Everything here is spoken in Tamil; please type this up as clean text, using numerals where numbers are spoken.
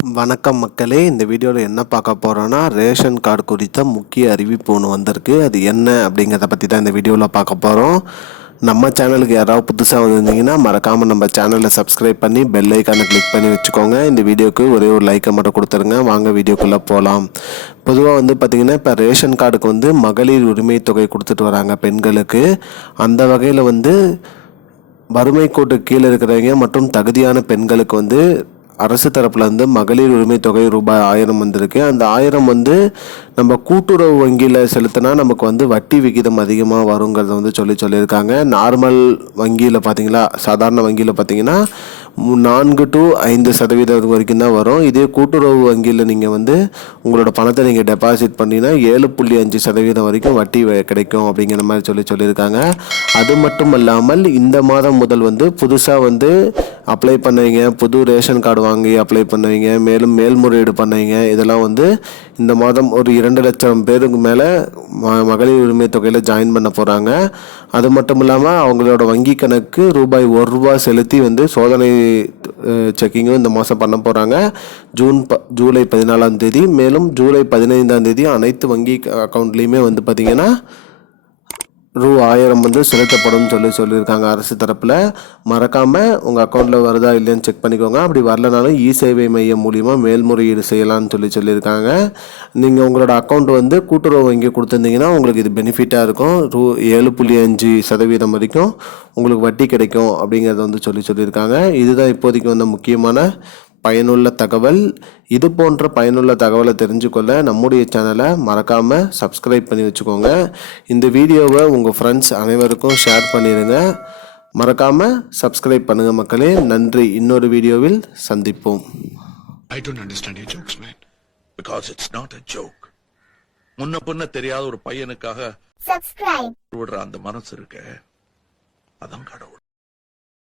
வணக்கம் மக்களே, இந்த வீடியோவில் என்ன பார்க்க போகிறோன்னா ரேஷன் கார்டு குறித்த முக்கிய அறிவிப்பு ஒன்று வந்திருக்கு. அது என்ன அப்படிங்கிறத பற்றி தான் இந்த வீடியோவில் பார்க்க போகிறோம். நம்ம சேனலுக்கு யாராவது புதுசாக வந்திருந்தீங்கன்னா மறக்காமல் நம்ம சேனலை சப்ஸ்கிரைப் பண்ணி பெல் ஐக்கானை கிளிக் பண்ணி வச்சுக்கோங்க. இந்த வீடியோக்கு ஒரே ஒரு லைக்கை மட்டும் கொடுத்துருங்க. வாங்க வீடியோக்குள்ளே போகலாம். பொதுவாக பார்த்திங்கன்னா இப்போ ரேஷன் கார்டுக்கு மகளிர் உரிமை தொகை கொடுத்துட்டு வராங்க பெண்களுக்கு. அந்த வகையில் வறுமை கோட்டு கீழே இருக்கிறவங்க மற்றும் தகுதியான பெண்களுக்கு அரசு தரப்புலேருந்து மகளிர் உரிமை தொகை ரூபாய் 1000 வந்திருக்கு. அந்த 1000 நம்ம கூட்டுறவு வங்கியில் செலுத்தினா நமக்கு வட்டி விகிதம் அதிகமாக வருங்கிறத சொல்லியிருக்காங்க. நார்மல் வங்கியில் பார்த்தீங்களா, சாதாரண வங்கியில் பார்த்தீங்கன்னா 4 to 5% வரைக்கும் தான் வரும். இதே கூட்டுறவு வங்கியில் நீங்கள் உங்களோட பணத்தை நீங்கள் டெபாசிட் பண்ணினா 7.5% வரைக்கும் வட்டி கிடைக்கும் அப்படிங்கிற மாதிரி சொல்லியிருக்காங்க. அது மட்டும் இல்லாமல் இந்த மாதம் முதல் புதுசாக அப்ளை பண்ணுவீங்க, புது ரேஷன் கார்டு வாங்கி அப்ளை பண்ணுவீங்க, மேலும் மேல்முறையீடு பண்ணுவீங்க. இதெல்லாம் இந்த மாதம் ஒரு 2 லட்சம் பேருக்கு மேலே மகளிர் உரிமை தொகையில் ஜாயின் பண்ண போகிறாங்க. அது மட்டும் இல்லாமல் அவங்களோட வங்கி கணக்கு ரூபாய் 1 ரூபா செலுத்தி சோதனை செக்கிங்கும் இந்த மாதம் பண்ண போகிறாங்க. ஜூலை 14ஆம் தேதி, மேலும் ஜூலை 15ஆம் தேதி அனைத்து வங்கி அக்கௌண்ட்லேயுமே பார்த்திங்கன்னா ரூ 1000 செலுத்தப்படும் சொல்லியிருக்காங்க அரசு தரப்பில். மறக்காமல் உங்கள் அக்கௌண்ட்டில் வருதா இல்லைன்னு செக் பண்ணிக்கோங்க. அப்படி வரலனாலும் சேவை மையம் மூலிமா மேல்முறையீடு செய்யலான்னு சொல்லியிருக்காங்க. நீங்கள் உங்களோட அக்கௌண்ட் கூட்டுறவு வங்கி கொடுத்துருந்தீங்கன்னா உங்களுக்கு இது பெனிஃபிட்டாக இருக்கும். 7.5% வரைக்கும் உங்களுக்கு வட்டி கிடைக்கும் அப்படிங்கிறத சொல்லியிருக்காங்க. இதுதான் இப்போதைக்கு முக்கியமான பயனுள்ள தகவல். இது போன்ற பயனுள்ள தகவலை தெரிஞ்சுக்கொள்ள நம்முடைய சேனலை மறக்காமல் சப்ஸ்கிரைப் பண்ணி வச்சுக்கோங்க. இந்த வீடியோவை உங்கள் ஃப்ரெண்ட்ஸ் அனைவருக்கும் ஷேர் பண்ணிடுங்க. மறக்காமல் சப்ஸ்கிரைப் பண்ணுங்கள் மக்களே. நன்றி. இன்னொரு வீடியோவில் சந்திப்போம். I don't understand your jokes, man. Because it's not a joke. முன்ன பின்ன தெரியாத ஒரு பையனுக்காக விடுற அந்த மனசு இருக்க, அதான் கடவுள்.